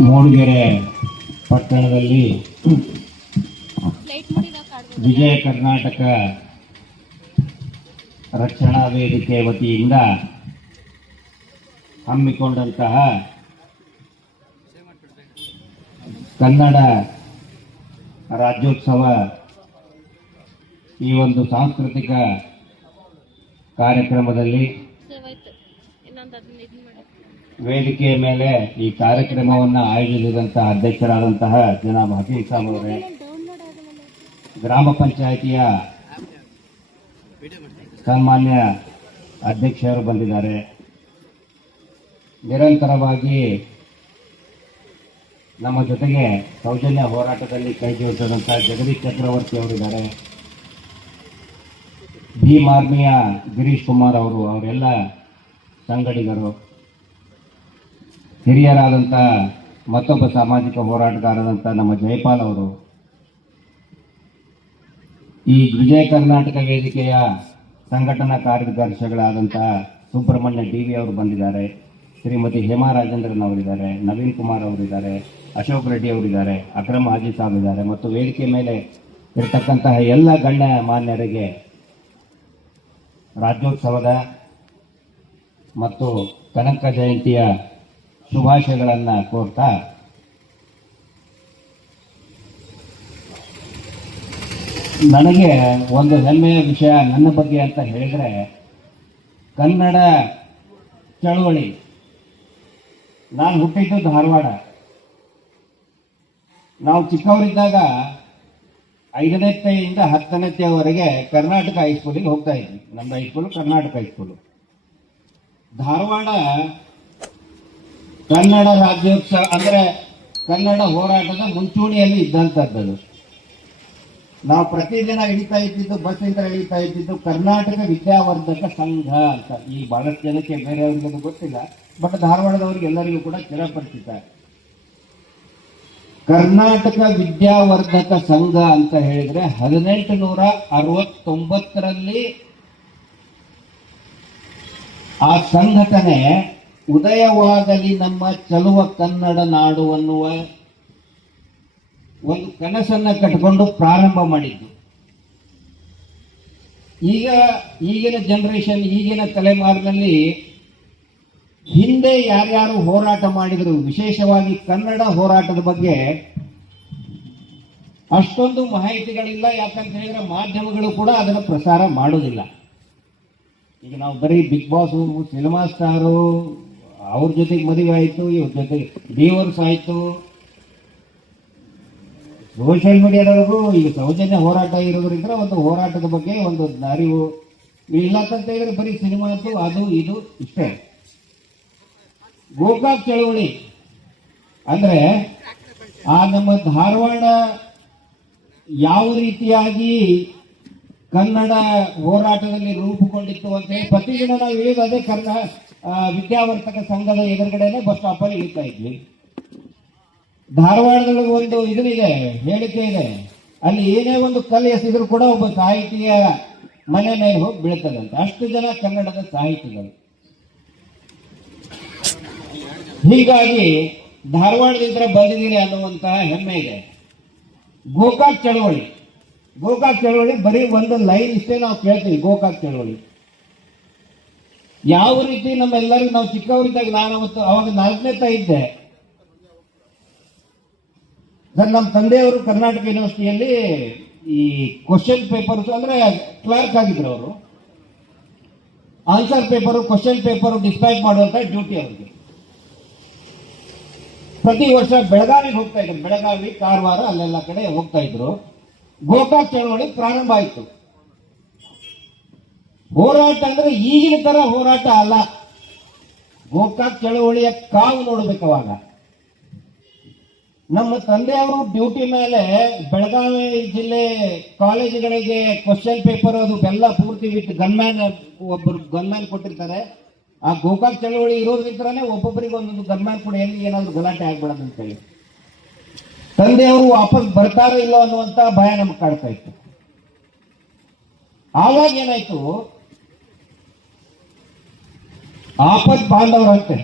ಮೂಡಿಗೆರೆ ಪಟ್ಟಣದಲ್ಲಿ ವಿಜಯ ಕರ್ನಾಟಕ ರಕ್ಷಣಾ ವೇದಿಕೆ ವತಿಯಿಂದ ಹಮ್ಮಿಕೊಂಡಂತಹ ಕನ್ನಡ ರಾಜ್ಯೋತ್ಸವ ಈ ಒಂದು ಸಾಂಸ್ಕೃತಿಕ ಕಾರ್ಯಕ್ರಮದಲ್ಲಿ ಸೇವಾಯ್ತು ಇನ್ನೊಂದು ಅದನ್ನ ಇದು ಮಾಡಿ ವೇದಿಕೆಯ ಮೇಲೆ ಈ ಕಾರ್ಯಕ್ರಮವನ್ನು ಆಯೋಜಿಸಿದಂತಹ ಅಧ್ಯಕ್ಷರಾದಂತಹ ಜನಾಬ್ ಹಫೀಜ್ ಸಾಬ್ ಅವರೇ. ಗ್ರಾಮ ಪಂಚಾಯಿತಿಯ ಸನ್ಮಾನ್ಯ ಅಧ್ಯಕ್ಷರು ಬಂದಿದ್ದಾರೆ. ನಿರಂತರವಾಗಿ ನಮ್ಮ ಜೊತೆಗೆ ಸೌಜನ್ಯ ಹೋರಾಟದಲ್ಲಿ ಕೈ ಜೋಡಿಸಿದಂತಹ ಜಗದೀಶ್ ಚಕ್ರವರ್ತಿ ಅವರಿದ್ದಾರೆ. ಭೀಮ್ ಆರ್ಮಿಯ ಗಿರೀಶ್ ಕುಮಾರ್ ಅವರು, ಅವರೆಲ್ಲ ಸಂಗಡಿಗರು. ಹಿರಿಯರಾದಂಥ ಮತ್ತೊಬ್ಬ ಸಾಮಾಜಿಕ ಹೋರಾಟಗಾರರಂಥ ನಮ್ಮ ಜಯಪಾಲ್ ಅವರು. ಈ ವಿಜಯ ಕರ್ನಾಟಕ ವೇದಿಕೆಯ ಸಂಘಟನಾ ಕಾರ್ಯದರ್ಶಿಗಳಾದಂಥ ಸುಬ್ರಹ್ಮಣ್ಯ ಡಿ ವಿ ಅವರು ಬಂದಿದ್ದಾರೆ. ಶ್ರೀಮತಿ ಹೇಮಾ ರಾಜೇಂದ್ರನ್ ಅವರಿದ್ದಾರೆ. ನವೀನ್ ಕುಮಾರ್ ಅವರಿದ್ದಾರೆ. ಅಶೋಕ್ ರೆಡ್ಡಿ ಅವರಿದ್ದಾರೆ. ಅಕ್ರಮ್ ಹಾಜಿ ಸಾಬ್ ಇದ್ದಾರೆ. ಮತ್ತು ವೇದಿಕೆ ಮೇಲೆ ಇರತಕ್ಕಂತಹ ಎಲ್ಲ ಗಣ್ಯ ಮಾನ್ಯರಿಗೆ ರಾಜ್ಯೋತ್ಸವದ ಮತ್ತು ಕನಕ ಜಯಂತಿಯ ಶುಭಾಶಯಗಳನ್ನು ಕೋರ್ತಾ ನನಗೆ ಒಂದು ಹೆಮ್ಮೆಯ ವಿಷಯ ನನ್ನ ಬಗ್ಗೆ ಅಂತ ಹೇಳಿದರೆ, ಕನ್ನಡ ಚಳವಳಿ. ನಾನು ಹುಟ್ಟಿದ್ದು ಧಾರವಾಡ. ನಾವು ಚಿಕ್ಕವರಿದ್ದಾಗ ಐದನೇತೆಯಿಂದ ಹತ್ತನೇತೆಯವರೆಗೆ ಕರ್ನಾಟಕ ಹೈಸ್ಕೂಲಿಗೆ ಹೋಗ್ತಾ ಇದ್ವಿ. ನಮ್ದು high school Karnataka high school Dharwad Kannada Rajyotsava ಅಂದ್ರೆ ಕನ್ನಡ ಹೋರಾಟದ ಮುಂಚೂಣಿಯಲ್ಲಿ ಇದ್ದಂಥದ್ದು ನಾವು ಪ್ರತಿದಿನ ಇಳಿತಾ ಇದ್ದಿದ್ದು ಬಸ್ಸಿಂದ ಇಳಿತಾ ಇದ್ದಿದ್ದು ಕರ್ನಾಟಕ ವಿದ್ಯಾವರ್ಧಕ ಸಂಘ ಅಂತ. ಈ ಬಹಳಷ್ಟು ಜನಕ್ಕೆ ಬೇರೆಯವರಿಗೆ ಗೊತ್ತಿಲ್ಲ, ಬಟ್ ಧಾರವಾಡದವರಿಗೆ ಎಲ್ಲರಿಗೂ ಕೂಡ ಚಿರಪರಿಚಿತ ಕರ್ನಾಟಕ ವಿದ್ಯಾವರ್ಧಕ ಸಂಘ ಅಂತ ಹೇಳಿದ್ರೆ ಹದಿನೆಂಟು ನೂರ ಅರವತ್ತೊಂಬತ್ತರಲ್ಲಿ ಆ ಸಂಘಟನೆ ಉದಯವಾಗಲಿ ನಮ್ಮ ಚಲುವ ಕನ್ನಡ ನಾಡು ಅನ್ನುವ ಒಂದು ಕನಸನ್ನ ಕಟ್ಟಿಕೊಂಡು ಪ್ರಾರಂಭ ಮಾಡಿದ್ದು. ಈಗ ಈಗಿನ ಜನರೇಷನ್ ಈಗಿನ ತಲೆಮಾರಿನಲ್ಲಿ ಹಿಂದೆ ಯಾರ್ಯಾರು ಹೋರಾಟ ಮಾಡಿದ್ರು, ವಿಶೇಷವಾಗಿ ಕನ್ನಡ ಹೋರಾಟದ ಬಗ್ಗೆ ಅಷ್ಟೊಂದು ಮಾಹಿತಿಗಳಿಲ್ಲ. ಯಾಕಂತ ಹೇಳಿದ್ರೆ ಮಾಧ್ಯಮಗಳು ಕೂಡ ಅದನ್ನು ಪ್ರಸಾರ ಮಾಡೋದಿಲ್ಲ ಈಗ ನಾವು ಬರೀ ಬಿಗ್ ಬಾಸ್, ಸಿನಿಮಾ ಸ್ಟಾರು ಅವ್ರ ಜೊತೆಗೆ ಮದುವೆ ಆಯಿತು, ಇವ್ರ ಜೊತೆಗೆ ಡಿವೋರ್ಸ್ ಆಯಿತು. ಸೋಷಿಯಲ್ ಮೀಡಿಯಾದವರೆಗೂ ಈಗ ಸೌಜನ್ಯ ಹೋರಾಟ ಇರೋದ್ರಿಂದ ಒಂದು ಹೋರಾಟದ ಬಗ್ಗೆ ಒಂದು ಅರಿವು. ಇಲ್ಲ ಅಂತ ಹೇಳಿದ್ರೆ ಬರೀ ಸಿನಿಮಾ ಅಂತೂ ಅದು ಇದು ಇಷ್ಟೇ. ಗೋಕಾಕ್ ಚಳವಳಿ. ಅಂದ್ರೆ ಆ ನಮ್ಮ ಧಾರವಾಡ ಯಾವ ರೀತಿಯಾಗಿ ಕನ್ನಡ ಹೋರಾಟದಲ್ಲಿ ರೂಪುಗೊಂಡಿತ್ತು ಅಂತ ಹೇಳಿ ಪ್ರತಿದಿನ ನಾವು ಹೇಳಿದ ಕನ್ನಡ ವಿದ್ಯಾವರ್ತಕ ಸಂಘದ ಎದುರುಗಡೆನೆ ಬಸ್ ಸ್ಟಾಪ್ ಅಲ್ಲಿ ಇಳಿತಾ ಇದ್ವಿ. ಧಾರವಾಡದಲ್ಲಿ ಒಂದು ಇದನ್ನಿದೆ ಹೇಳಿಕೆ ಇದೆ. ಅಲ್ಲಿ ಏನೇ ಒಂದು ಕಲ್ಲು ಎಸಿದ್ರು ಕೂಡ ಒಬ್ಬ ಸಾಹಿತಿಯ ಮನೆ ಮೇಲೆ ಹೋಗಿ ಬೀಳ್ತದಂತೆ. ಅಷ್ಟು ಜನ ಕನ್ನಡದ ಸಾಹಿತಿಗಳು. ಹೀಗಾಗಿ ಧಾರವಾಡದಿಂದ ಬಂದಿದ್ದೀನಿ ಅನ್ನುವಂತಹ ಹೆಮ್ಮೆ ಇದೆ. ಗೋಕಾಕ್ ಚಳವಳಿ. ಗೋಕಾಕ್ ಚಳವಳಿ ಬರೀ ಒಂದು ಲೈನ್ ಇಷ್ಟೇ ನಾವು ಕೇಳ್ತೀವಿ, ಗೋಕಾಕ್ ಚಳವಳಿ. ಯಾವ ರೀತಿ ನಮ್ಮೆಲ್ಲರಿಗೂ ನಾವು ಚಿಕ್ಕವರಿದ್ದಾಗ ನಾನು ಅವತ್ತು ಅವಾಗ ನಾಲ್ಕನೇ ತ ಇದ್ದೆ. ನಮ್ಮ ತಂದೆಯವರು ಕರ್ನಾಟಕ ಯೂನಿವರ್ಸಿಟಿಯಲ್ಲಿ ಈ ಕ್ವಶನ್ ಪೇಪರ್ಸ್ ಅಂದ್ರೆ ಕ್ಲರ್ಕ್ ಆಗಿದ್ರು ಅವರು. Answer paper, question paper dispatch ಮಾಡುವಂತ ಡ್ಯೂಟಿ ಅವರಿಗೆ. ಪ್ರತಿ ವರ್ಷ ಬೆಳಗಾವಿಗೆ ಹೋಗ್ತಾ ಇದ್ರು. ಬೆಳಗಾವಿ, ಕಾರವಾರ ಅಲ್ಲೆಲ್ಲ ಕಡೆ ಹೋಗ್ತಾ ಇದ್ರು. ಗೋಕಾಕ್ ಚಳವಳಿ ಪ್ರಾರಂಭ ಆಯಿತು. ಹೋರಾಟ ಅಂದ್ರೆ ಈಗಿನ ತರ ಹೋರಾಟ ಅಲ್ಲ. ಗೋಕಾಕ್ ಚಳವಳಿಯ ಕಾವು ನೋಡಬೇಕು ಅವಾಗ. ನಮ್ಮ ತಂದೆಯವರು ಡ್ಯೂಟಿ ಮೇಲೆ ಬೆಳಗಾವಿ ಜಿಲ್ಲೆ ಕಾಲೇಜುಗಳಿಗೆ ಕ್ವಶನ್ ಪೇಪರ್ ಅದು ಎಲ್ಲ ಪೂರ್ತಿ ಬಿಟ್ಟು ಗನ್ಮ್ಯಾನ್ ಒಬ್ಬರು ಗನ್ಮ್ಯಾನ್ ಕೊಟ್ಟಿರ್ತಾರೆ. ಆ ಗೋಕಾಕ್ ಚಳವಳಿ ಇರೋದ್ರಿಂದನೇ ಒಬ್ಬೊಬ್ಬರಿಗೆ ಒಂದೊಂದು ಗನ್ಮ್ಯಾನ್ ಕೂಡ ಎಲ್ಲಿ ಏನಾದ್ರು ಗಲಾಟೆ ಆಗ್ಬಾರ್ದು ಅಂತ ಹೇಳಿ. ತಂದೆಯವರು ವಾಪಸ್ ಬರ್ತಾರೋ ಇಲ್ಲೋ ಅನ್ನುವಂತ ಭಯ ನಮ್ಗೆ ಕಾಡ್ತಾ ಇತ್ತು. ಆವಾಗ ಏನಾಯ್ತು? ಆಪತ್ ಬಾಂಧವರಂತೆ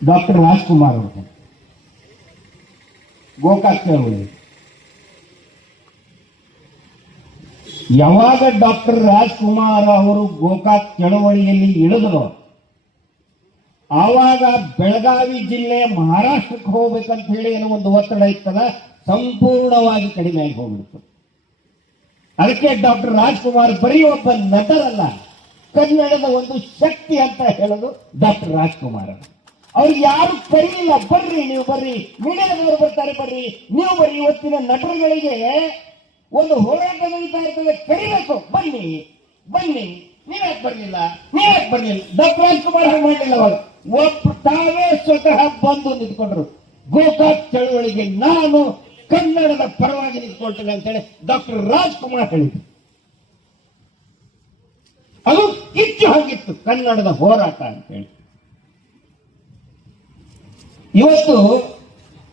ಡಾಕ್ಟರ್ ರಾಜ್ಕುಮಾರ್ ಅವರು. ಗೋಕಾಕ್ ಅವರು ಯಾವಾಗ ಡಾಕ್ಟರ್ ರಾಜ್ಕುಮಾರ್ ಅವರು ಗೋಕಾಕ್ ಚಳವಳಿಯಲ್ಲಿ ಇಳಿದ್ರು, ಆವಾಗ ಬೆಳಗಾವಿ ಜಿಲ್ಲೆ ಮಹಾರಾಷ್ಟ್ರಕ್ಕೆ ಹೋಗ್ಬೇಕಂತ ಹೇಳಿ ಏನೋ ಒಂದು ಒತ್ತಡ ಇತ್ತದ ಸಂಪೂರ್ಣವಾಗಿ ಕಡಿಮೆ ಆಗಿ ಹೋಗ್ಬಿಡ್ತು. ಅದಕ್ಕೆ ಡಾಕ್ಟರ್ ರಾಜ್ಕುಮಾರ್ ಬರೀ ಒಬ್ಬ ನಟರಲ್ಲ ಕನ್ನಡದ ಒಂದು ಶಕ್ತಿ ಅಂತ ಹೇಳೋದು ಡಾಕ್ಟರ್ ರಾಜ್ಕುಮಾರ್ ಅವ್ರಿಗೆ ಯಾರು ಕರೀಲಿಲ್ಲ ಬರ್ರಿ, ನೀವು ಬರ್ರಿ, ಮೀಡಿಯಾದವರು ಬರ್ತಾರೆ, ಬರ್ರಿ, ನೀವು ಬರ್ರಿ, ಇವತ್ತಿನ ನಟರುಗಳಿಗೆ ಒಂದು ಹೋರಾಟ ನಡೀತಾ ಇರ್ತದೆ, ಕರಿಬೇಕು. ಬನ್ನಿ ಬನ್ನಿ ನೀವ್ಯಾಕೆ ಬರ್ಲಿಲ್ಲ? ನೀವ್ಯಾಕೆ ಬರ್ಲಿಲ್ಲ? ಡಾಕ್ಟರ್ ರಾಜ್ಕುಮಾರ್ ಹಾಗೆ ಮಾಡಲಿಲ್ಲ ಅವರು. ಒಬ್ಬ ತಾವೇ ಸ್ವತಃ ಬಂದು ನಿಂತ್ಕೊಂಡ್ರು. ಗೋಕಾಕ್ ಚಳುವಳಿಗೆ ನಾನು ಕನ್ನಡದ ಪರವಾಗಿ ನಿಂತ್ಕೊಳ್ತೇನೆ ಅಂತೇಳಿ ಡಾಕ್ಟರ್ ರಾಜ್ಕುಮಾರ್ ಹೇಳಿದ್ರು. ಅದು ಕಿಚ್ಚು ಹೋಗಿತ್ತು ಕನ್ನಡದ ಹೋರಾಟ ಅಂತೇಳಿ ಇವತ್ತು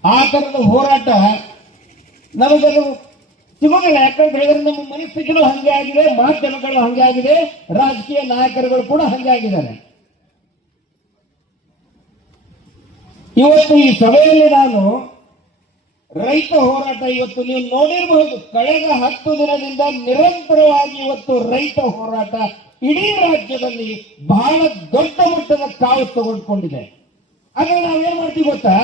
ಆ ಥರದ ಹೋರಾಟ ನಮಗದು ಸಿಗೋದಿಲ್ಲ ಯಾಕಂತ ಹೇಳಿದ್ರೆ ನಮ್ಮ ಮನಸ್ಥಿತಿಗಳು ಹಂಗೆ ಆಗಿದೆ, ಮಾಧ್ಯಮಗಳು ಹಂಗೆ ಆಗಿದೆ, ರಾಜಕೀಯ ನಾಯಕರುಗಳು ಕೂಡ ಹಂಗೆ ಆಗಿದ್ದಾರೆ. ಇವತ್ತು ಈ ಸಭೆಯಲ್ಲಿ ನಾನು ರೈತ ಹೋರಾಟ ಇವತ್ತು ನೀವು ನೋಡಿರಬಹುದು ಕಳೆದ ಹತ್ತು ದಿನದಿಂದ ನಿರಂತರವಾಗಿ ಇವತ್ತು ರೈತ ಹೋರಾಟ ಇಡೀ ರಾಜ್ಯದಲ್ಲಿ ಬಹಳ ದೊಡ್ಡ ಮಟ್ಟದ ಕಾವು ತಗೊಂಡ್ಕೊಂಡಿದೆ. ಆದ್ರೆ ನಾವೇನ್ ಮಾಡ್ತೀವಿ ಗೊತ್ತಾ?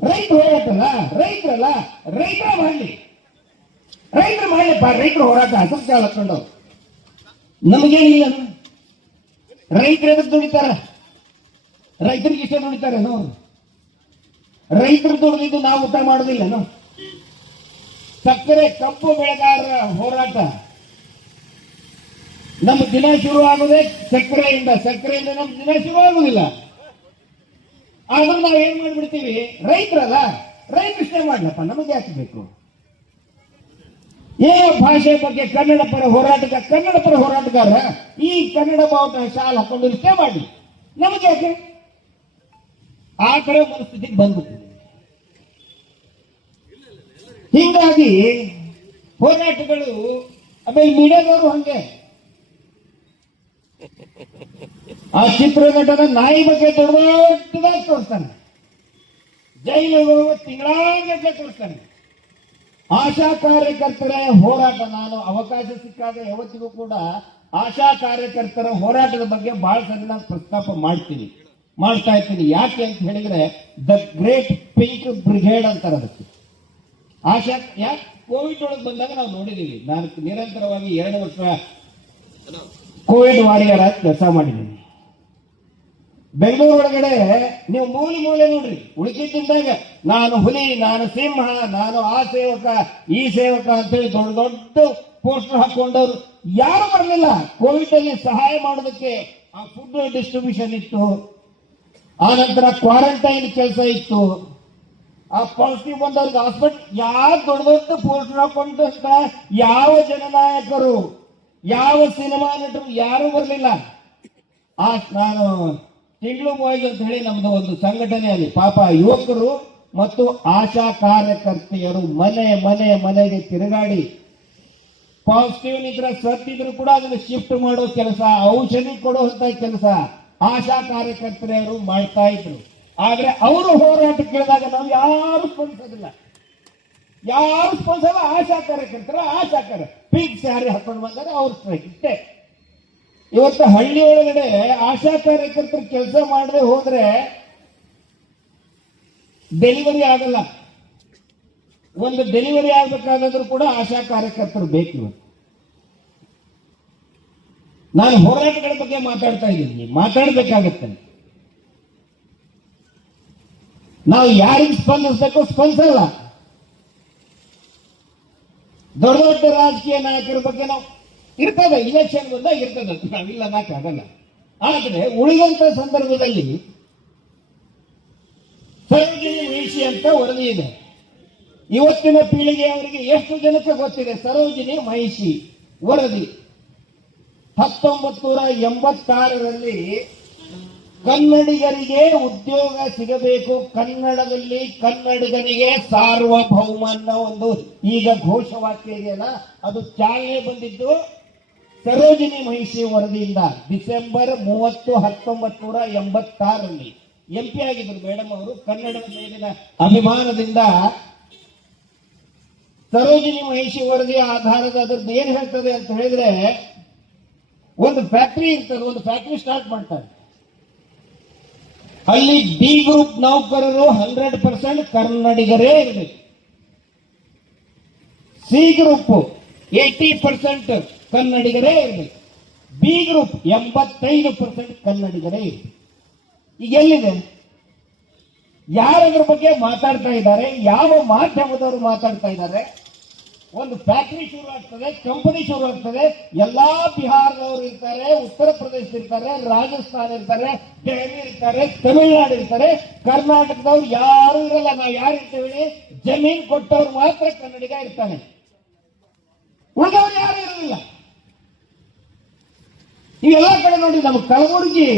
ರೈತ ಹೋರಾಟಲ್ಲ ರೈತರಲ್ಲ, ರೈತರ ಮಾಡಲಿ. ರೈತರು ಮಾಡಲಿಪ್ಪ ರೈತರ ಹೋರಾಟ ಹಸರು ಹಾಕೊಂಡು ನಮಗೇನಿಲ್ಲ. ರೈತರ ದುಡಿತಾರ? ರೈತರಿಗೆ ಇಷ್ಟ ದುಡಿತಾರೆ ನೋಡು ರೈತರು ದುಡಿದಿದ್ದು ನಾವು ಊಟ ಮಾಡೋದಿಲ್ಲ ಸಕ್ಕರೆ ಕಪ್ಪು ಬೆಳೆಗಾರರ ಹೋರಾಟ. ನಮ್ಮ ದಿನ ಶುರು ಆಗೋದೇ ಸಕ್ಕರೆಯಿಂದ. ಸಕ್ಕರೆಯಿಂದ ನಮ್ಮ ದಿನ ಶುರು ಆಗುದಿಲ್ಲ. ಆದ್ರೆ ನಾವು ಏನ್ ಮಾಡ್ಬಿಡ್ತೀವಿ? ರೈತರಲ್ಲ, ರೈತರು ಇಷ್ಟೇ ಮಾಡ್ಲಪ್ಪ, ನಮಗೆ ಯಾಕೆ ಬೇಕು? ಏನೋ ಭಾಷೆ ಬಗ್ಗೆ ಕನ್ನಡ ಪರ ಹೋರಾಟಗಾರ, ಕನ್ನಡ ಪರ ಹೋರಾಟಗಾರ ಈ ಕನ್ನಡ ಬಾವುಟ ಶಾಲ್ ಹಾಕೊಂಡು ಇಷ್ಟೇ ಮಾಡಿ ನಮಗೆ ಯಾಕೆ? ಆ ಕಡೆ ಮನಸ್ಥಿತಿಗೆ ಬಂದ್ಬಿಟ್ಟಿದೆ ಹೀಗಾಗಿ ಹೋರಾಟಗಳು, ಆಮೇಲೆ ಮೀಡಿಯಾದವರು ಹಂಗೆ. ಆ ಚಿತ್ರನಟನ ನಾಯಿ ಬಗ್ಗೆ ದೊಡ್ಡ ದೊಡ್ಡದಾಗಿ ತೋರಿಸ್ತಾನೆ. ಜೈಲಿಗೆ ಹೋಗುವ ತಿಂಗಳಾಗಟ್ಟಲೆ ತೋರಿಸ್ತಾನೆ. ಆಶಾ ಕಾರ್ಯಕರ್ತರ ಹೋರಾಟ, ನಾನು ಅವಕಾಶ ಸಿಕ್ಕಾಗ ಯಾವತ್ತಿಗೂ ಕೂಡ ಆಶಾ ಕಾರ್ಯಕರ್ತರ ಹೋರಾಟದ ಬಗ್ಗೆ ಬಹಳ ಸರಿ ನಾನು ಪ್ರಸ್ತಾಪ ಮಾಡ್ತೀನಿ. ಮಾಡ್ತಾ ಇರ್ತೀನಿ. ಯಾಕೆ ಅಂತ ಹೇಳಿದ್ರೆ ದ ಗ್ರೇಟ್ ಪಿಂಕ್ ಬ್ರಿಗೇಡ್ ಅಂತಾರೆ ಅದಕ್ಕೆ ಆಶಾ ಯಾಕೆ ಕೋವಿಡ್ ಒಳಗೆ ಬಂದಾಗ ನಾವು ನೋಡಿದೀವಿ. ನಾನು ನಿರಂತರವಾಗಿ ಎರಡು ವರ್ಷ ಕೋವಿಡ್ ವಾರಿಯರ್ ಕೆಲಸ ಮಾಡಿದ್ದೀನಿ ಬೆಂಗಳೂರು ಒಳಗಡೆ ನೀವು ಮೂಲೆ ಮೂಲೆ ನೋಡ್ರಿ. ಉಳಿಕಿದ್ದಾಗ ನಾನು ಹುಲಿ, ನಾನು ಸಿಂಹ, ನಾನು ಆ ಸೇವಕ, ಈ ಸೇವಕ ಅಂತೇಳಿ ದೊಡ್ಡ ದೊಡ್ಡ ಪೋಸ್ಟರ್ ಹಾಕೊಂಡವರು ಯಾರು ಬರಲಿಲ್ಲ. ಕೋವಿಡ್ ಅಲ್ಲಿ ಸಹಾಯ ಮಾಡೋದಕ್ಕೆ ಆ ಫುಡ್ ಡಿಸ್ಟ್ರಿಬ್ಯೂಷನ್ ಇತ್ತು. ಆ ನಂತರ ಕ್ವಾರಂಟೈನ್ ಕೆಲಸ ಇತ್ತು. ಆ ಪಾಸಿಟಿವ್ ಬಂದವ್ರಿಗೆ ಹಾಸ್ಪಿಟಲ್ ಯಾವ ದೊಡ್ಡ ದೊಡ್ಡ ಪೋಸ್ಟ್ ಹಾಕೊಂಡು ಯಾವ ಜನನಾಯಕರು, ಯಾವ ಸಿನಿಮಾ ನಟರು ಯಾರು ಬರಲಿಲ್ಲ. ಆ, ನಾನು ತಿಂಗಳು ಬಾಯ್ಸ್ ಅಂತ ಹೇಳಿ ನಮ್ದು ಒಂದು ಸಂಘಟನೆ ಅಲ್ಲಿ ಪಾಪ ಯುವಕರು ಮತ್ತು ಆಶಾ ಕಾರ್ಯಕರ್ತೆಯರು ಮನೆ ಮನೆ, ಮನೆಗೆ ತಿರುಗಾಡಿ ಪಾಸಿಟಿವ್ ಇದ್ರೆ ಸತ್ತಿದ್ರು ಕೂಡ ಅದನ್ನು ಶಿಫ್ಟ್ ಮಾಡೋ ಕೆಲಸ, ಔಷಧಿ ಕೊಡುವಂತ ಕೆಲಸ. ಆಶಾ ಕಾರ್ಯಕರ್ತರೆಯವರು ಮಾಡ್ತಾ ಇದ್ರು. ಆದ್ರೆ ಅವರು ಹೋರಾಟ ಕೇಳಿದಾಗ ನಾವು ಯಾರು ಸ್ಪಂದಿಸೋದಿಲ್ಲ. ಯಾರು ಸ್ಪಂದಿಸಲ್ಲ? ಆಶಾ ಕಾರ್ಯಕರ್ತರ, ಆಶಾ ಕಾರ್ಯ ಪಿಂಕ್ ಸ್ಯಾರಿ ಹಾಕೊಂಡು ಬಂದರೆ ಅವ್ರು ಸ್ಟ್ರೈಕ್ ಇಷ್ಟೇ. ಇವತ್ತು ಹಳ್ಳಿ ಒಳಗಡೆ ಆಶಾ ಕಾರ್ಯಕರ್ತರು ಕೆಲಸ ಮಾಡದೆ ಹೋದ್ರೆ ಡೆಲಿವರಿ ಆಗಲ್ಲ. ಒಂದು ಡೆಲಿವರಿ ಆಗ್ಬೇಕಾದ್ರೂ ಕೂಡ ಆಶಾ ಕಾರ್ಯಕರ್ತರು ಬೇಕು ಇವತ್ತು. ನಾನು ಹೋರಾಟಗಳ ಬಗ್ಗೆ ಮಾತಾಡ್ತಾ ಇದ್ದೀನಿ. ಮಾತಾಡಬೇಕಾಗತ್ತೆ. ನಾವು ಯಾರಿಗೆ ಸ್ಪಂದಿಸ್ಬೇಕು ಸ್ಪಂದಿಸಲ್ಲ. ದೊಡ್ಡ ದೊಡ್ಡ ರಾಜಕೀಯ ನಾಯಕರ ಬಗ್ಗೆ ನಾವು ಇರ್ತದೆ. ಇಲೆಕ್ಷನ್ ಬಂದಾಗ ಇರ್ತದೆ. ನಾವಿಲ್ಲ ಅನ್ನಕ್ಕಾಗಲ್ಲ ಆದ್ರೆ ಉಳಿದಂತ ಸಂದರ್ಭದಲ್ಲಿ ಸರೋಜಿನಿ ಮಹಿಷಿ ಅಂತ ವರದಿ ಇದೆ. ಇವತ್ತಿನ ಪೀಳಿಗೆ ಅವರಿಗೆ ಎಷ್ಟು ಜನಕ್ಕೆ ಗೊತ್ತಿದೆ? ಸರೋಜಿನಿ ಮಹಿಷಿ ವರದಿ. ಹತ್ತೊಂಬತ್ತು ನೂರ ಎಂಬತ್ತಾರರಲ್ಲಿ ಕನ್ನಡಿಗರಿಗೆ ಉದ್ಯೋಗ ಸಿಗಬೇಕು, ಕನ್ನಡದಲ್ಲಿ ಕನ್ನಡಿಗನಿಗೆ ಸಾರ್ವಭೌಮ ಅನ್ನೋ ಒಂದು ಈಗ ಘೋಷವಾಕ್ಯ ಇದೆಯಲ್ಲ, ಅದು ಚಾಲನೆ ಬಂದಿದ್ದು ಸರೋಜಿನಿ ಮಹಿಷಿ ವರದಿಯಿಂದ ಡಿಸೆಂಬರ್ ಮೂವತ್ತು ಹತ್ತೊಂಬತ್ತು ನೂರ ಎಂಬತ್ತಾರರಲ್ಲಿ ಎಂ ಪಿ ಆಗಿದ್ರು ಮೇಡಮ್ ಅವರು, ಕನ್ನಡದ ಮೇಲಿನ ಅಭಿಮಾನದಿಂದ ಸರೋಜಿನಿ ಮಹಿಷಿ ವರದಿಯ ಆಧಾರದ ಅದ್ರದ್ದು ಏನ್ ಹೇಳ್ತದೆ ಅಂತ ಹೇಳಿದ್ರೆ ಒಂದು ಫ್ಯಾಕ್ಟರಿ ಇರ್ತದೆ, ಒಂದು ಫ್ಯಾಕ್ಟರಿ ಸ್ಟಾರ್ಟ್ ಮಾಡ್ತಾರೆ. ಅಲ್ಲಿ ಡಿ ಗ್ರೂಪ್ ನೌಕರರು ಹಂಡ್ರೆಡ್ ಪರ್ಸೆಂಟ್ ಕನ್ನಡಿಗರೇ ಇರಬೇಕು. ಸಿ ಗ್ರೂಪ್ ಏಟಿ ಪರ್ಸೆಂಟ್ ಕನ್ನಡಿಗರೇ ಇರಬೇಕು. ಬಿ ಗ್ರೂಪ್ ಎಂಬತ್ತೈದು ಪರ್ಸೆಂಟ್ ಕನ್ನಡಿಗರೇ ಇರಬೇಕು. ಈಗ ಎಲ್ಲಿದೆ? ಯಾರದ್ರ ಬಗ್ಗೆ ಮಾತಾಡ್ತಾ ಇದ್ದಾರೆ? ಯಾವ ಮಾಧ್ಯಮದವರು ಮಾತಾಡ್ತಾ ಇದ್ದಾರೆ? ಒಂದು ಫ್ಯಾಕ್ಟ್ರಿ ಶುರು ಆಗ್ತದೆ ಕಂಪನಿ ಶುರು ಆಗ್ತದೆ. ಎಲ್ಲಾ ಬಿಹಾರದವರು ಇರ್ತಾರೆ, ಉತ್ತರ ಪ್ರದೇಶ ಇರ್ತಾರೆ, ರಾಜಸ್ಥಾನ ಇರ್ತಾರೆ, ದೆಹಲಿ ಇರ್ತಾರೆ, ತಮಿಳುನಾಡು ಇರ್ತಾರೆ. ಕರ್ನಾಟಕದವ್ರು ಯಾರು ಇರಲ್ಲ. ನಾವು ಯಾರು ಇರ್ತೇವೆ? ಜಮೀನ್ ಕೊಟ್ಟವ್ರು ಮಾತ್ರ ಕನ್ನಡಿಗ ಇರ್ತಾನೆ. ಉಳಿದವರು ಯಾರು ಇರಲಿಲ್ಲ ಇವೆಲ್ಲ ಕಡೆ ನೋಡಿ, ನಮ್ಮ ಕಲಬುರಗಿ,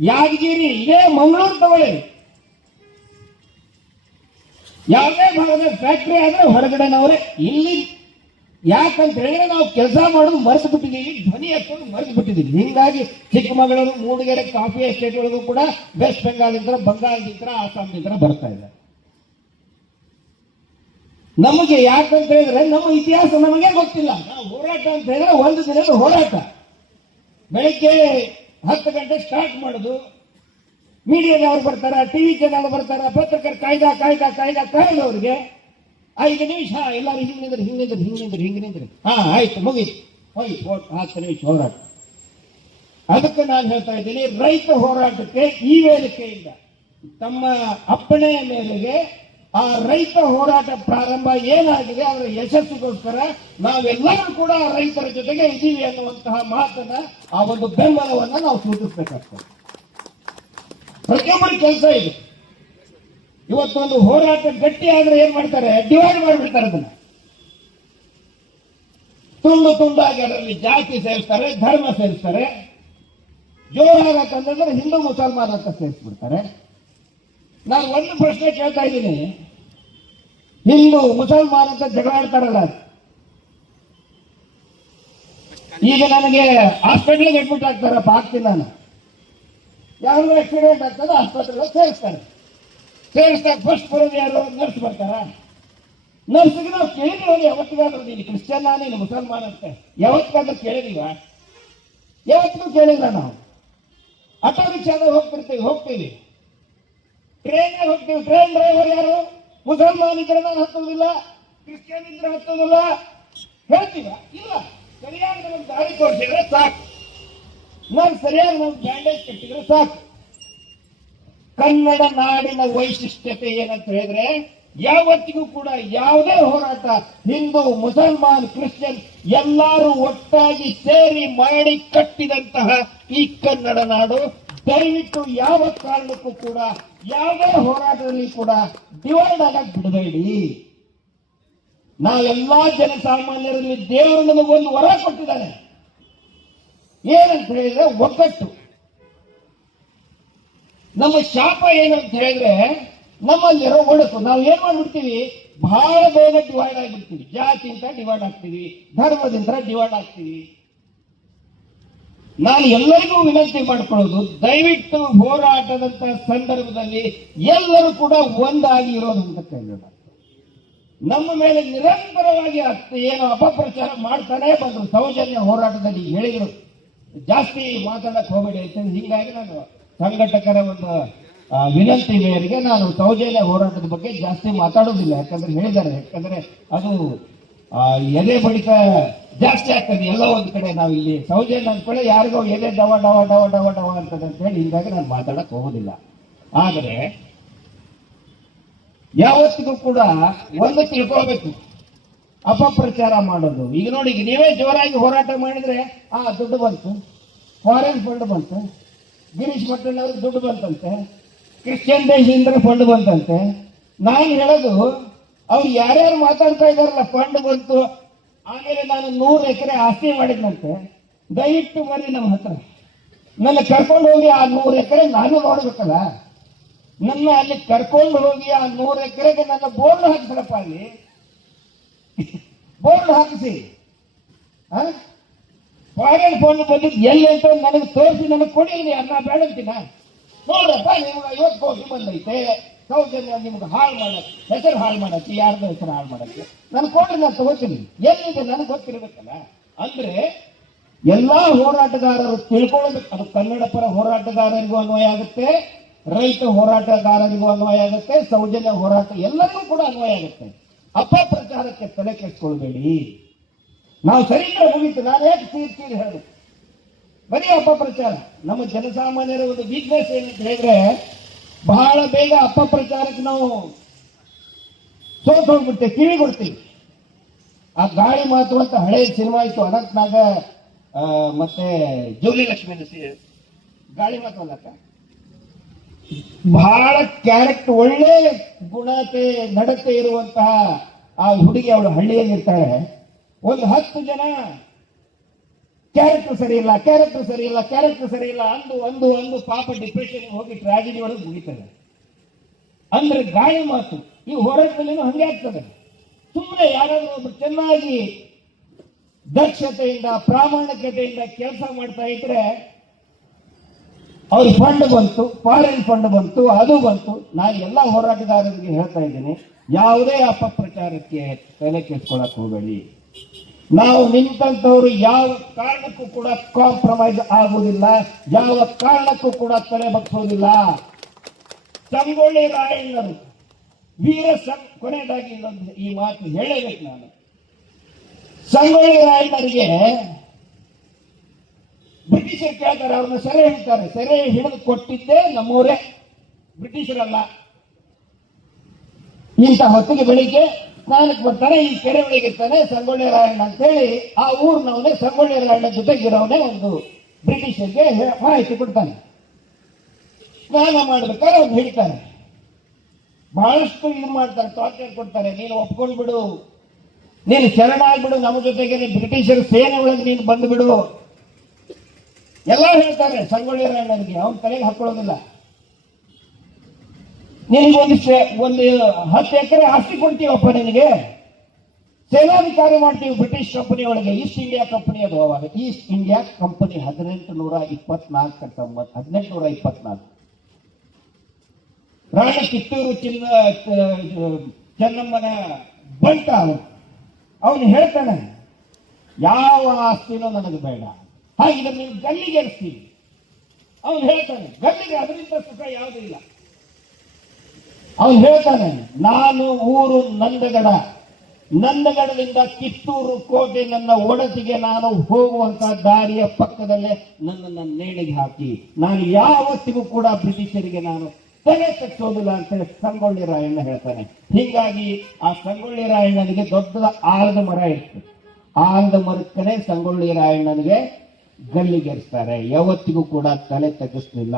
ಯಾದಗಿರಿ, ಇದೇ ಮಂಗಳೂರು ತಗೊಳ್ಳಿ. ಯಾವುದೇ ಭಾಗದ ಫ್ಯಾಕ್ಟ್ರಿ ಆದ್ರೆ ಹೊರಗಡೆನವರೇ, ಇಲ್ಲಿ ಯಾಕಂತ ಹೇಳಿದ್ರೆ ನಾವು ಕೆಲಸ ಮಾಡೋದು ಮರೆತು ಬಿಟ್ಟಿದ್ದೀವಿ ಧ್ವನಿ ಹಚ್ಚೋದು ಮರೆತು ಬಿಟ್ಟಿದ್ದೀವಿ ಹಿಂಗಾಗಿ ಚಿಕ್ಕಮಗಳೂರು, ಮೂಡಿಗೆರೆ ಕಾಫಿ ಎಸ್ಟೇಟ್ ಒಳಗೂ ಕೂಡ ವೆಸ್ಟ್ ಬೆಂಗಾಲ್ದಿಂದ ಆಸಾಮ್ ಇದ್ರ ಬರ್ತಾ ಇದೆ. ನಮಗೆ ಯಾಕಂತ ಹೇಳಿದ್ರೆ ನಮ್ಮ ಇತಿಹಾಸ ನಮಗೆ ಗೊತ್ತಿಲ್ಲ. ನಾವು ಹೋರಾಟ ಅಂತ ಹೇಳಿದ್ರೆ ಒಂದು ದಿನದ ಹೋರಾಟ. ಬೆಳಿಗ್ಗೆ ಹತ್ತು ಗಂಟೆ ಸ್ಟಾರ್ಟ್ ಮಾಡೋದು. ಮೀಡಿಯಾದವ್ರು ಬರ್ತಾರ ಟಿವಿ ಚಾನಲ್ ಬರ್ತಾರ ಪತ್ರಕರ್ ಕಾಯ್ದಾ ಕಾಯ್ದಾ ಕಾಯ್ದಾ, ಕಾಯ್ದವ್ರಿಗೆ ಐದು ನಿಮಿಷ, ಎಲ್ಲರೂ ಹಿಂಗಿಂದ್ರೆ ಹಿಂಗಿಂದ್ರೆ ಹಿಂಗಿಂದ್ರೆ ಹಿಂಗಿಂದ್ರೆ ಹಾ, ಆಯ್ತು ಮುಗೀತು ಹೋಗಿ ಹತ್ತು ನಿಮಿಷ ಹೋರಾಟ. ಅದಕ್ಕೆ ನಾನು ಹೇಳ್ತಾ ಇದ್ದೀನಿ, ರೈತ ಹೋರಾಟಕ್ಕೆ ಈ ವೇದಿಕೆಯಿಂದ ತಮ್ಮ ಅಪ್ಪಣೆಯ ಮೇರೆಗೆ ಆ ರೈತ ಹೋರಾಟ ಪ್ರಾರಂಭ ಏನಾಗಿದೆ ಅವರ ಯಶಸ್ಸಿಗೋಸ್ಕರ ನಾವೆಲ್ಲರೂ ಕೂಡ ರೈತರ ಜೊತೆಗೆ ಇದ್ದೀವಿ ಅನ್ನುವಂತಹ ಮಾತನ್ನ ಆ ಒಂದು ಬೆಂಬಲವನ್ನ ನಾವು ಸೂಚಿಸಬೇಕಾಗ್ತದೆ. ಪ್ರತಿಯೊಬ್ಬರ ಕೆಲಸ ಇದೆ. ಇವತ್ತೊಂದು ಹೋರಾಟ ಗಟ್ಟಿ ಆದ್ರೆ ಏನ್ ಮಾಡ್ತಾರೆ? ಡಿವೈಡ್ ಮಾಡಿಬಿಡ್ತಾರೆ ಅದನ್ನ. ತುಂಡು ತುಂಡಾಗಿ ಅದರಲ್ಲಿ ಜಾತಿ ಸೇರಿಸ್ತಾರೆ, ಧರ್ಮ ಸೇರಿಸ್ತಾರೆ. ಜೋರಾಗತ್ತಂದ್ರೆ ಹಿಂದೂ ಮುಸಲ್ಮಾನ ಅಂತ ಸೇರಿಸ್ಬಿಡ್ತಾರೆ. ನಾನು ಒಂದು ಪ್ರಶ್ನೆ ಕೇಳ್ತಾ ಇದ್ದೀನಿ. ಹಿಂದೂ ಮುಸಲ್ಮಾನ ಅಂತ ಜಗಳ ಆಡ್ತಾರಲ್ಲ ಈಗ ನನಗೆ ಹಾಸ್ಪಿಟ್ಲಿಗೆ ಅಡ್ಮಿಟ್ ಆಗ್ತಾರಪ್ಪ ಆಗ್ತೀನಿ ನಾನು. ಯಾರು ಆಕ್ಸಿಡೆಂಟ್ ಆಗ್ತದೆ ಆಸ್ಪತ್ರೆಗೆ ಸೇರಿಸ್ತಾರೆ. ಸೇರಿಸ್ದಾಗ ಫಸ್ಟ್ ಬರೋದು ಯಾರು? ನರ್ಸ್ ಬರ್ತಾರ? ನರ್ಸ್ಗೆ ನಾವು ಕೇಳಿದೀವಿ ಯಾವತ್ತಿಗಾದ್ರೂ ನೀನು ಕ್ರಿಶ್ಚಿಯನ್ ನೀನು ಮುಸಲ್ಮಾನ್ ಅಂತ. ಯಾವತ್ತಿಗಾದ್ರೂ ಕೇಳಿದೀವ? ಯಾವತ್ತಿಗೂ ಕೇಳಿಲ್ಲ ನಾವು. ಆಟೋ ರಿಕ್ಷಾದಾಗ ಹೋಗ್ತಿರ್ತೀವಿ, ಹೋಗ್ತೀವಿ. ಟ್ರೈನ್ ಹೋಗ್ತೀವಿ. ಟ್ರೈನ್ ಡ್ರೈವರ್ ಯಾರು? ಮುಸಲ್ಮಾನ್ ಇದ್ರೆ ನಾನು ಹತ್ತೋದಿಲ್ಲ ಕ್ರಿಶ್ಚಿಯನ್ ಇದ್ರೆ ಹತ್ತೋದಿಲ್ಲ ಹೇಳ್ತೀವ? ಇಲ್ಲ. ಸರಿಯಾಗಿ ಒಂದು ದಾರಿ ತೋರಿಸಿದ್ರೆ ಸಾಕು. ನಾನು ಸರಿಯಾಗಿ ನಾವು ಬ್ಯಾಂಡೇಜ್ ಕಟ್ಟಿದ್ರೆ ಸಾಕು. ಕನ್ನಡ ನಾಡಿನ ವೈಶಿಷ್ಟ್ಯತೆ ಏನಂತ ಹೇಳಿದ್ರೆ, ಯಾವತ್ತಿಗೂ ಕೂಡ ಯಾವುದೇ ಹೋರಾಟ ಹಿಂದೂ, ಮುಸಲ್ಮಾನ್, ಕ್ರಿಶ್ಚಿಯನ್ ಎಲ್ಲರೂ ಒಟ್ಟಾಗಿ ಸೇರಿ ಮಾಡಿ ಕಟ್ಟಿದಂತಹ ಈ ಕನ್ನಡ ನಾಡು. ದಯವಿಟ್ಟು ಯಾವ ಕಾರಣಕ್ಕೂ ಕೂಡ, ಯಾವುದೇ ಹೋರಾಟದಲ್ಲಿ ಕೂಡ ಡಿವೈಡ್ ಆಗಕ್ ಬಿಡಬೇಡಿ. ನಾವೆಲ್ಲಾ ಜನಸಾಮಾನ್ಯರಲ್ಲಿ ದೇವರು ನಮಗೊಂದು ವರ ಕೊಟ್ಟಿದ್ದಾನೆ. ಏನಂತ ಹೇಳಿದ್ರೆ ಒಗ್ಗಟ್ಟು. ನಮ್ಮ ಶಾಪ ಏನಂತ ಹೇಳಿದ್ರೆ ನಮ್ಮಲ್ಲಿರೋ ಒಡಕು. ನಾವು ಏನ್ ಮಾಡ್ಬಿಡ್ತೀವಿ? ಬಹಳ ಬೇಗ ಡಿವೈಡ್ ಆಗಿಬಿಡ್ತೀವಿ. ಜಾತಿಯಿಂದ ಡಿವೈಡ್ ಆಗ್ತೀವಿ. ಧರ್ಮದಿಂದ ಡಿವೈಡ್ ಆಗ್ತೀವಿ. ನಾನು ಎಲ್ಲರಿಗೂ ವಿನಂತಿ ಮಾಡ್ಕೊಳ್ಳೋದು, ದಯವಿಟ್ಟು ಹೋರಾಟದಂತ ಸಂದರ್ಭದಲ್ಲಿ ಎಲ್ಲರೂ ಕೂಡ ಒಂದಾಗಿ ಇರೋದು ಅಂತ ಕೇಳೋಣ. ನಮ್ಮ ಮೇಲೆ ನಿರಂತರವಾಗಿ ಏನು ಅಪಪ್ರಚಾರ ಮಾಡ್ತಾನೆ ಬಂದರು. ಸೌಜನ್ಯ ಹೋರಾಟದಲ್ಲಿ ಹೇಳಿದ್ರು. ಜಾಸ್ತಿ ಮಾತಾಡಕ್ ಹೋಗಬೇಡಿ ಅಂತ ಹೀಗಾಗಿ ನಾನು ಸಂಘಟಕರ ಒಂದು ವಿನಂತಿ ಮೇರೆಗೆ ನಾನು ಸೌಜನ್ಯ ಹೋರಾಟದ ಬಗ್ಗೆ ಜಾಸ್ತಿ ಮಾತಾಡೋದಿಲ್ಲ ಯಾಕಂದ್ರೆ ಹೇಳಿದ್ದಾರೆ. ಯಾಕಂದ್ರೆ ಅದು ಎದೆ ಬಡಿತ ಜಾಸ್ತಿ ಆಗ್ತದೆ. ಎಲ್ಲ ಒಂದ್ ಕಡೆ ನಾವು ಇಲ್ಲಿ ಸೌಜನ್ಯ ಅಂದ್ಕೊಳ್ಳಿ ಯಾರಿಗೋ ಎದೆ ಡವ ಡವ ಡವ ಡವ ಡವ ಅಂತದೆ ಅಂತ ಹೇಳಿ ಹೀಗಾಗಿ ನಾನು ಮಾತಾಡಕ್ ಹೋಗೋದಿಲ್ಲ. ಆದರೆ, ಯಾವತ್ತಿಗೂ ಕೂಡ ಒಂದು ತಿಳ್ಕೊಳ್ಬೇಕು. ಅಪಪ್ರಚಾರ ಮಾಡೋದು. ಈಗ ನೋಡಿ ನೀವೇ ಜೋರಾಗಿ ಹೋರಾಟ ಮಾಡಿದ್ರೆ, ಆ ದುಡ್ಡು ಬಂತು. ಫಾರಿನ್ ಫಂಡ್ ಬಂತು. ಗಿರೀಶ್ ಮಟ್ಟಣ್ಣ ದುಡ್ಡು ಬಂತಂತೆ. ಕ್ರಿಶ್ಚಿಯನ್ ದೇಶದಿಂದ ಫಂಡ್ ಬಂತಂತೆ. ನಾನು ಹೇಳೋದು, ಅವ್ರು ಯಾರ್ಯಾರು ಮಾತಾಡ್ತಾ ಇದಾರಲ್ಲ ಫಂಡ್ ಬಂತು. ಆಮೇಲೆ ನಾನು ನೂರು ಎಕರೆ ಆಸ್ತಿ ಮಾಡಿದ್ನಂತೆ. ದಯವಿಟ್ಟು ಬರ್ರಿ ನಮ್ಮ ಹತ್ರ. ನನ್ನ ಕರ್ಕೊಂಡು ಹೋಗಿ ಆ ನೂರು ಎಕರೆ ನಾನು ನೋಡ್ಬೇಕಲ್ಲ. ನನ್ನ ಅಲ್ಲಿ ಕರ್ಕೊಂಡು ಹೋಗಿ ಆ ನೂರು ಎಕರೆಗೆ ನನ್ನ ಬೋರ್ಡ್ ಹಾಕಿದ್ರಪ್ಪ ಅಲ್ಲಿ. ಬೋರ್ಡ್ ಹಾಕಿಸಿ. ಫಾರಿನ್ ಫೋನ್ ಬಂದಿದ್ದು ಎಲ್ಲಿ ಅಂತ ನನಗೆ ತೋರಿಸಿ, ನನಗೆ ಕೊಡಿ ಅನ್ನ ಬೇಡ ಅಂತೀನ ನೋಡಪ್ಪ ನಿಮ್ಗೆ ಐವತ್ತು ಕೋಟಿ ಬಂದೈತೆ. ಸೌಜನ್ಯ ನಿಮ್ಗೆ ಹಾಳು ಮಾಡಕ್ಕೆ ಹೆಸರು ಹಾಳು ಮಾಡಕ್ಕೆ, ಯಾರ್ದು ಹೆಸರು ಹಾಳು ಮಾಡಕ್ಕೆ. ನಾನು ಕೊಡ್ರಿ ನಾನು ತಗೋತೀನಿ. ಎಲ್ಲಿದೆ ನನಗೆ ಗೊತ್ತಿರ್ಬೇಕಲ್ಲ? ಅಂದ್ರೆ ಎಲ್ಲಾ ಹೋರಾಟಗಾರರು ತಿಳ್ಕೊಳ್ಬೇಕು ಅದು ಕನ್ನಡ ಪರ ಹೋರಾಟಗಾರರಿಗೂ ಅನ್ವಯ ಆಗುತ್ತೆ, ರೈತ ಹೋರಾಟಗಾರರಿಗೂ ಅನ್ವಯ ಆಗುತ್ತೆ, ಸೌಜನ್ಯ ಹೋರಾಟ ಎಲ್ಲರಿಗೂ ಕೂಡ ಅನ್ವಯ ಆಗುತ್ತೆ. ಅಪಪ್ರಚಾರಕ್ಕೆ ತಲೆ ಕೆಡಿಸ್ಕೊಳ್ಬೇಡಿ. ನಾವು ಸರಿಯಾಗಿ ಹೋಗಿ ಮುಗೀತು. ನಾನು ಯಾಕೆ ತೀರ್ ತೀರ್ ಹೇಳಬೇಕು ಬರೀ ಅಪಪ್ರಚಾರ. ನಮ್ಮ ಜನಸಾಮಾನ್ಯರ ಒಂದು ವೀಕ್ನೆಸ್ ಏನಂತ ಹೇಳಿದ್ರೆ, ಬಹಳ ಬೇಗ ಅಪಪ್ರಚಾರಕ್ಕೆ ನಾವು ಸೋತ್ ಹೋಗ್ಬಿಡ್ತೇವೆ ಕಿವಿ ಕೊಡ್ತೀವಿ. ಆ ಗಾಳಿ ಮಾತು ಅಂತ ಹಳೆ ಸಿನಿಮಾ ಇತ್ತು. ಅನಂತ್ನಾಗ ಮತ್ತೆ ಜೋಲಿ ಲಕ್ಷ್ಮಿ ಗಾಳಿ ಮಾತು ಅಲ್ಲಕ್ಕ ಬಹಳ ಕ್ಯಾರೆಕ್ಟ್ ಒಳ್ಳೆ ಗುಣತೆ ನಡತೆ ಇರುವಂತಹ ಆ ಹುಡುಗಿ ಅವಳು ಹಳ್ಳಿಯಲ್ಲಿ ಇರ್ತಾಳೆ ಒಂದು ಹತ್ತು ಜನ, ಕ್ಯಾರೆಕ್ಟರ್ ಸರಿ ಇಲ್ಲ, ಕ್ಯಾರೆಕ್ಟರ್ ಸರಿ ಇಲ್ಲ, ಕ್ಯಾರೆಕ್ಟರ್ ಸರಿ ಇಲ್ಲ ಅಂದು ಒಂದು ಒಂದು ಪಾಪ ಡಿಪ್ರೆಷನ್ ಹೋಗಿ ಟ್ರಾಜಿಡಿ ಒಳಗೆ ಮುಗಿತಾರೆ ಅಂದ್ರೆ ಗಾಳಿ ಮಾತು, ಈ ಹೋರಾಟದಲ್ಲಿನೂ ಹಂಗೆ ಆಗ್ತದೆ. ಸುಮ್ಮನೆ ಯಾರಾದ್ರೂ ಒಬ್ರು ಚೆನ್ನಾಗಿ ದಕ್ಷತೆಯಿಂದ, ಪ್ರಾಮಾಣಿಕತೆಯಿಂದ ಕೆಲಸ ಮಾಡ್ತಾ ಇದ್ರೆ ಅವ್ರ ಫಂಡ್ ಬಂತು ಫಾರಿನ್ ಫಂಡ್ ಬಂತು, ಅದು ಬಂತು. ನಾನು ಎಲ್ಲ ಹೋರಾಟಗಾರರಿಗೆ ಹೇಳ್ತಾ ಇದ್ದೀನಿ, ಯಾವುದೇ ಅಪಪ್ರಚಾರಕ್ಕೆ ತಲೆ ಕೆಡ್ಸ್ಕೊಳಕ್ ಹೋಗಬೇಡಿ. ನಾವು ನಿಂತವರು ಯಾವ ಕಾರಣಕ್ಕೂ ಕೂಡ ಕಾಂಪ್ರಮೈಸ್ ಆಗುವುದಿಲ್ಲ, ಯಾವ ಕಾರಣಕ್ಕೂ ಕೂಡ ತಲೆ ಬಗ್ಸೋದಿಲ್ಲ. ಸಂಗೊಳ್ಳಿ ರಾಯಣ್ಣರು, ವೀರ ಸಂ ಕೊನೆಯದಾಗಿ ಇನ್ನೊಂದು ಈ ಮಾತು ಹೇಳಬೇಕು ನಾನು. ಸಂಗೊಳ್ಳಿ ರಾಯಣ್ಣರಿಗೆ ಬ್ರಿಟಿಷರು ಕೇಳ್ತಾರೆ ಅವ್ರನ್ನ ಸೆರೆ ಹಿಡ್ತಾರೆ ಸೆರೆ ಹಿಡಿದು ಕೊಟ್ಟಿದ್ದೇ ನಮ್ಮೂರೇ. ಬ್ರಿಟಿಷರಲ್ಲ. ಇಂಥ ಹೊತ್ತಿಗೆ ಬೆಳಿಗ್ಗೆ ಸ್ನಾನಕ್ಕೆ ಬರ್ತಾನೆ, ಈ ಕೆರೆ ಒಳಗೆ ಇರ್ತಾನೆ, ಸಂಗೊಳ್ಳಿ ರಾಯಣ್ಣ ಅಂತೇಳಿ ಆ ಊರಿನವನೇ ಸಂಗೊಳ್ಳಿ ರಾಯಣ್ಣ ಜೊತೆಗಿರೋವನೇ ಒಂದು ಬ್ರಿಟಿಷರಿಗೆ ಮಾಹಿತಿ ಕೊಡ್ತಾನೆ. ಸ್ನಾನ ಮಾಡ್ಬೇಕಾದ್ರೆ ಅವ್ನು ಹಿಡಿತಾನೆ ಬಹಳಷ್ಟು ಇದು ಮಾಡ್ತಾರೆ, ಟಾರ್ಚರ್ ಕೊಡ್ತಾರೆ. ನೀನು ಒಪ್ಕೊಂಡ್ಬಿಡು. ನೀನು ಶರಣಾಗ್ಬಿಡು, ನಮ್ಮ ಜೊತೆಗೆ ಬ್ರಿಟಿಷರ ಸೇನೆ ಒಳಗೆ ನೀನು ಬಂದ್ಬಿಡು. ಎಲ್ಲ ಹೇಳ್ತಾರೆ ಸಂಗೊಳ್ಳಿ ರಾಯಣ್ಣನಿಗೆ ಅವ್ನ ತಲೆಗೆ ಹಾಕೊಳ್ಳೋದಿಲ್ಲ. ನಿನಗೊಂದು ಒಂದು ಹತ್ತು ಎಕರೆ ಆಸ್ತಿ ಕೊಡ್ತೀವಪ್ಪ ನಿನಗೆ. ಸೇನಾಧಿಕಾರಿ ಮಾಡ್ತೀವಿ ಬ್ರಿಟಿಷ್ ಕಂಪನಿ ಒಳಗೆ ಈಸ್ಟ್ ಇಂಡಿಯಾ ಕಂಪನಿ ಅದು ಅವಾಗ. ಈಸ್ಟ್ ಇಂಡಿಯಾ ಕಂಪನಿ ಹದಿನೆಂಟು ನೂರ ಇಪ್ಪತ್ನಾಲ್ಕು ತೊಂಬತ್ತು ಹದಿನೆಂಟು ನೂರ ಇಪ್ಪತ್ನಾಲ್ಕು. ರಾಣಿ ಕಿತ್ತೂರು ಚಿನ್ನ ಚೆನ್ನಮ್ಮನ ಬಂಟ ಅವನು ಅವನು ಹೇಳ್ತಾನೆ, ಯಾವ ಆಸ್ತಿನೂ ನನಗೆ ಬೇಡ. ಹಾಗಿದ್ರೆ ನೀವು ಗಲ್ಲಿಗೆಡಿಸ್ತೀವಿ ಅವನು ಹೇಳ್ತಾನೆ, ಗಲ್ಲಿಗೆ ಅದರಿಂದ ಸುಖ ಯಾವುದೂ ಇಲ್ಲ. ಅವನು ಹೇಳ್ತಾನೆ, ನಾನು ಊರು ನಂದಗಡ. ನಂದಗಡದಿಂದ ಕಿತ್ತೂರು ಕೋಟೆ ನನ್ನ ಒಡತಿಗೆ ನಾನು ಹೋಗುವಂತ ದಾರಿಯ ಪಕ್ಕದಲ್ಲೇ ನನ್ನನ್ನು ನೇಣಿಗೆ ಹಾಕಿ. ನಾನು ಯಾವತ್ತಿಗೂ ಕೂಡ ಬ್ರಿಟಿಷರಿಗೆ ನಾನು ತಲೆ ತಟ್ಟೋದಿಲ್ಲ ಅಂತ ಹೇಳಿ ಸಂಗೊಳ್ಳಿ ರಾಯಣ್ಣ ಹೇಳ್ತಾನೆ. ಹೀಗಾಗಿ ಆ ಸಂಗೊಳ್ಳಿ ರಾಯಣ್ಣನಿಗೆ ದೊಡ್ಡ ಆಲದ ಮರ ಇತ್ತು ಆಲದ ಮರಕ್ಕನೆ ಸಂಗೊಳ್ಳಿ ರಾಯಣ್ಣನಿಗೆ ಗಲ್ಲಿಗೇರಿಸ್ತಾರೆ. ಯಾವತ್ತಿಗೂ ಕೂಡ ತಲೆ ತಗ್ಗಿಸ್ಲಿಲ್ಲ.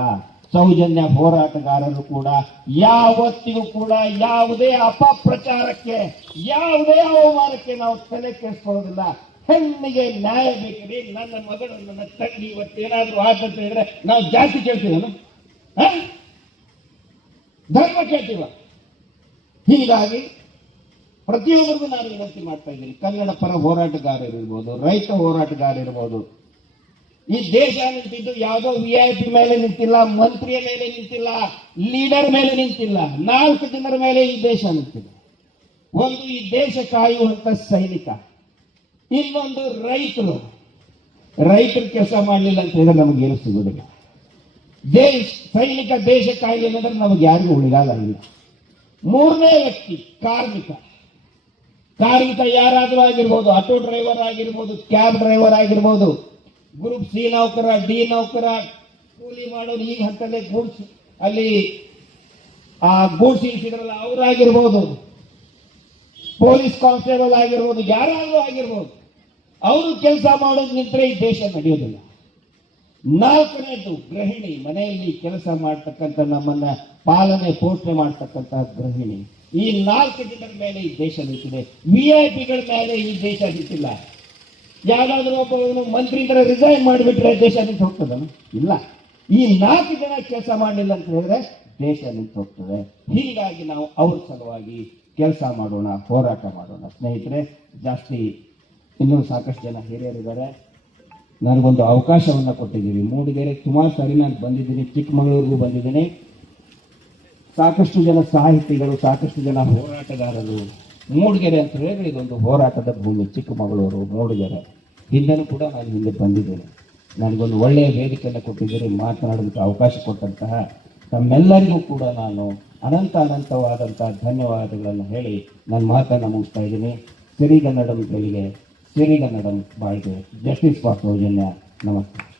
ಸೌಜನ್ಯ ಹೋರಾಟಗಾರರು ಕೂಡ ಯಾವತ್ತಿಗೂ ಕೂಡ ಯಾವುದೇ ಅಪಪ್ರಚಾರಕ್ಕೆ, ಯಾವುದೇ ಅವಮಾನಕ್ಕೆ ನಾವು ತಲೆ ಕೆಡಿಸ್ಕೊಳ್ಳೋದಿಲ್ಲ. ಹೆಣ್ಣಿಗೆ ನ್ಯಾಯ ಬೇಕ್ರಿ ನನ್ನ ಮಗಳು ನನ್ನ ತಂಗಿ ಇವತ್ತೇನಾದ್ರೂ ಆದಂತ ಹೇಳಿದ್ರೆ ನಾವು ಜಾತಿ ಕೇಳ್ತೀವನು? ಧರ್ಮ ಕೇಳ್ತೀವ? ಹೀಗಾಗಿ ಪ್ರತಿಯೊಬ್ಬರಿಗೂ ನಾನು ವಿನಂತಿ ಮಾಡ್ತಾ ಇದ್ದೀನಿ. ಕನ್ನಡ ಪರ ಹೋರಾಟಗಾರರಿರ್ಬೋದು, ರೈತ ಹೋರಾಟಗಾರ ಇರ್ಬೋದು ಈ ದೇಶ ನಿಂತಿದ್ದು ಯಾವುದೋ ವಿ ಐ ಪಿ ಮೇಲೆ ನಿಂತಿಲ್ಲ, ಮಂತ್ರಿಯ ಮೇಲೆ ನಿಂತಿಲ್ಲ ಲೀಡರ್ ಮೇಲೆ ನಿಂತಿಲ್ಲ, ನಾಲ್ಕು ಜನರ ಮೇಲೆ ಈ ದೇಶ ನಿಂತಿದೆ. ಒಂದು ಈ ದೇಶ ಕಾಯುವಂತ ಸೈನಿಕ, ಇನ್ನೊಂದು ರೈತರು. ರೈತರು ಕೆಲಸ ಮಾಡಲಿಲ್ಲ ಅಂತ ಹೇಳಿದ್ರೆ ನಮಗೇನು ಸಿಗುವುದಿಲ್ಲ. ದೇಶ, ಸೈನಿಕ ದೇಶ ಕಾಯಲಿಲ್ಲ ಅಂದ್ರೆ ನಮಗೆ ಯಾರಿಗೂ ಇಲ್ಲ. ಮೂರನೇ ವ್ಯಕ್ತಿ, ಕಾರ್ಮಿಕ. ಕಾರ್ಮಿಕ ಯಾರಾದರೂ ಆಗಿರ್ಬೋದು, ಆಟೋ ಡ್ರೈವರ್ ಆಗಿರ್ಬೋದು, ಕ್ಯಾಬ್ ಡ್ರೈವರ್ ಆಗಿರ್ಬೋದು ಗ್ರೂಪ್ ಸಿ ನೌಕರ, ಡಿ ನೌಕರ, ಕೂಲಿ ಮಾಡೋರು ಈಗ ಹಂತಲ್ಲೇ ಗೂಡ್ಸ್ ಅಲ್ಲಿ ಆ ಗೂಡ್ಸ್ ಇಳಿಸಿದ್ರಲ್ಲ ಅವರಾಗಿರ್ಬೋದು. ಪೊಲೀಸ್ ಕಾನ್ಸ್ಟೇಬಲ್ ಆಗಿರ್ಬೋದು, ಯಾರಾದರೂ ಆಗಿರ್ಬೋದು. ಅವರು ಕೆಲಸ ಮಾಡೋದು ನಿಂತರೆ ಈ ದೇಶ ನಡೆಯೋದಿಲ್ಲ. ನಾಲ್ಕನೇದು ಗೃಹಿಣಿ, ಮನೆಯಲ್ಲಿ ಕೆಲಸ ಮಾಡ್ತಕ್ಕಂಥ ನಮ್ಮನ್ನ ಪಾಲನೆ, ಪೋಷಣೆ ಮಾಡ್ತಕ್ಕಂಥ ಗೃಹಿಣಿ. ಈ ನಾಲ್ಕು ಜನರ ಮೇಲೆ ಈ ದೇಶ ನಿಂತಿದೆ. ವಿ ಐ ಪಿಗಳ ಮೇಲೆ ಈ ದೇಶ ನಿಂತಿಲ್ಲ. ಯಾವ್ದಾದ್ರು ಒಬ್ಬ ಮಂತ್ರಿ ತರ ರಿಸೈನ್ ಮಾಡಿಬಿಟ್ರೆ ದೇಶ ನಿಂತು ಹೋಗ್ತದ? ಇಲ್ಲ. ಈ ನಾಲ್ಕು ಜನ ಕೆಲಸ ಮಾಡಲಿಲ್ಲ ಅಂತ ಹೇಳಿದ್ರೆ ದೇಶ ನಿಂತು ಹೋಗ್ತದೆ. ಹೀಗಾಗಿ ನಾವು ಅವ್ರ ಸಲುವಾಗಿ ಕೆಲಸ ಮಾಡೋಣ, ಹೋರಾಟ ಮಾಡೋಣ. ಸ್ನೇಹಿತರೆ, ಜಾಸ್ತಿ ಇನ್ನೂ ಸಾಕಷ್ಟು ಜನ ಹಿರಿಯರಿದ್ದಾರೆ. ನನಗೊಂದು ಅವಕಾಶವನ್ನು ಕೊಟ್ಟಿದ್ದೀವಿ ಮೂಡಿಗೆರೆ, ಸುಮಾರು ಸಾರಿ ನಾನು ಬಂದಿದ್ದೀನಿ. ಚಿಕ್ಕಮಗಳೂರಿಗೂ ಬಂದಿದ್ದೀನಿ. ಸಾಕಷ್ಟು ಜನ ಸಾಹಿತಿಗಳು, ಸಾಕಷ್ಟು ಜನ ಹೋರಾಟಗಾರರು ಮೂಡಿಗೆರೆ ಅಂತ ಹೇಳಿದ್ರೆ ಇದೊಂದು ಹೋರಾಟದ ಭೂಮಿ. ಚಿಕ್ಕಮಗಳೂರು ಮೂಡಿಗೆರೆ. ಹಿಂದೆನೂ ಕೂಡ ನಾನು ಹಿಂದೆ ಬಂದಿದ್ದೇನೆ. ನನಗೊಂದು ಒಳ್ಳೆಯ ವೇದಿಕೆಯನ್ನು ಕೊಟ್ಟಿದ್ದೀರಿ. ಮಾತನಾಡೋದಕ್ಕೆ ಅವಕಾಶ ಕೊಟ್ಟಂತಹ ತಮ್ಮೆಲ್ಲರಿಗೂ ಕೂಡ ನಾನು ಅನಂತ ಅನಂತವಾದಂತಹ ಧನ್ಯವಾದಗಳನ್ನು ಹೇಳಿ ನನ್ನ ಮಾತನ್ನು ಮುಗಿಸ್ತಾ ಇದ್ದೀನಿ. ಸಿರಿಗನ್ನಡಂ ಬೆಳಿಗ್ಗೆ ಸಿರಿಗನ್ನಡಂ ಬಾಳ್ಗೆ ಜಸ್ಟಿಸ್ ಫಾರ್ ಸೌಜನ್ಯ ನಮಸ್ತೆ